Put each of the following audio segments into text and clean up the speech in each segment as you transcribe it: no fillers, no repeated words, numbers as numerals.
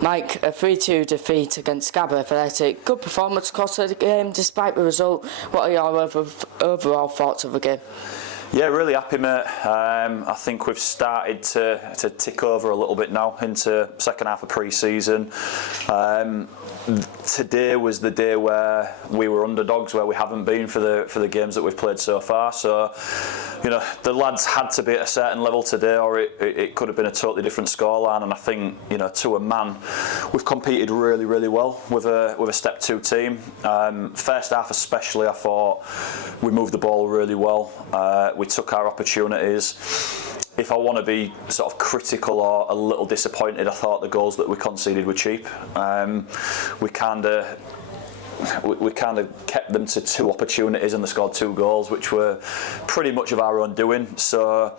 Mike, a 3-2 defeat against Scarborough Athletic. Good performance across the game despite the result. What are your overall thoughts of the game? Yeah, really happy, mate. I think we've started to tick over a little bit now into second half of pre-season. Today was the day where we were underdogs, where we haven't been for the games that we've played so far. So, you know, the lads had to be at a certain level today, or it could have been a totally different scoreline. And I think, you know, to a man, we've competed really, really well with a Step 2 team. First half especially, I thought we moved the ball really well. We took our opportunities. If I want to be sort of critical or a little disappointed, I thought the goals that we conceded were cheap. We kind of kept them to 2 opportunities and they scored 2 goals, which were pretty much of our own doing. So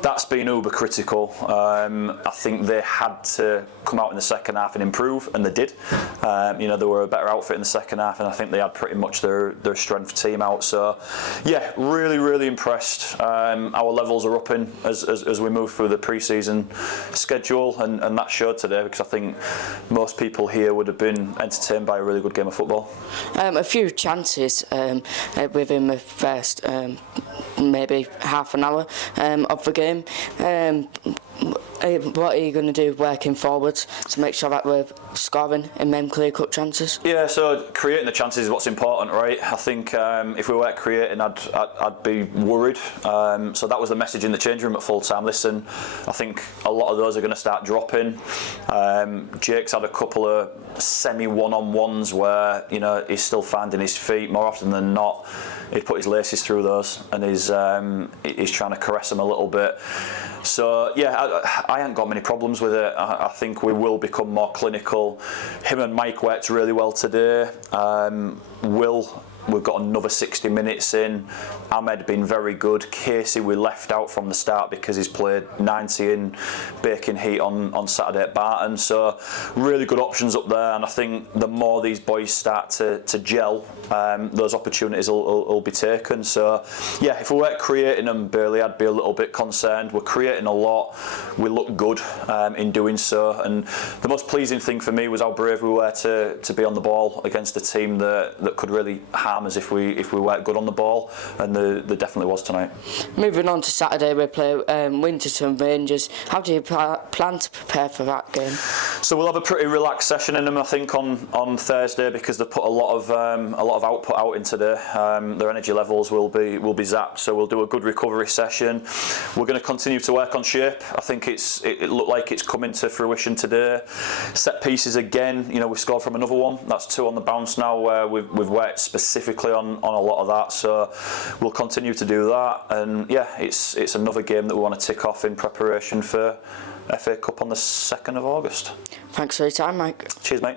that's been uber critical. I think they had to come out in the second half and improve, and they did. You know, they were a better outfit in the second half, and I think they had pretty much their strength team out. So yeah, really, really impressed. Our levels are upping as we move through the pre-season schedule, and that showed today, because I think most people here would have been entertained by a really good game of football. A few chances within the first maybe half an hour of the game. What are you going to do working forwards to make sure that we're scoring in them clear-cut chances? Yeah, so creating the chances is what's important, right? I think if we weren't creating, I'd be worried. So that was the message in the change room at full time. Listen, I think a lot of those are going to start dropping. Jake's had a couple of semi-one-on-ones where, you know, he's still finding his feet. More often than not, he'd put his laces through those, and he's trying to caress them a little bit. So yeah, I ain't got many problems with it. I think we will become more clinical. Him and Mike worked really well today. We've got another 60 minutes in. Ahmed been very good. Casey we left out from the start because he's played 90 in baking heat on Saturday at Barton. So really good options up there, and I think the more these boys start to gel, those opportunities will be taken. So yeah, if we weren't creating them, Burley, I'd be a little bit concerned. We're creating a lot. We look good in doing so, and the most pleasing thing for me was how brave we were to be on the ball against a team that could really harm us if we weren't good on the ball, and there definitely was tonight. Moving on to Saturday, we play Winterton Rangers. How do you plan to prepare for that game? So we'll have a pretty relaxed session in them, I think, on Thursday, because they've put a lot of output out in today. Their energy levels will be zapped, so we'll do a good recovery session. We're going to continue to work on shape. I think it looked like it's coming to fruition today. Set pieces again, you know, we scored from another one. That's 2 on the bounce now, where we've worked specifically on a lot of that. So we'll continue to do that, and yeah, it's another game that we want to tick off in preparation for FA Cup on the 2nd of August. Thanks for your time, Mike. Cheers, mate.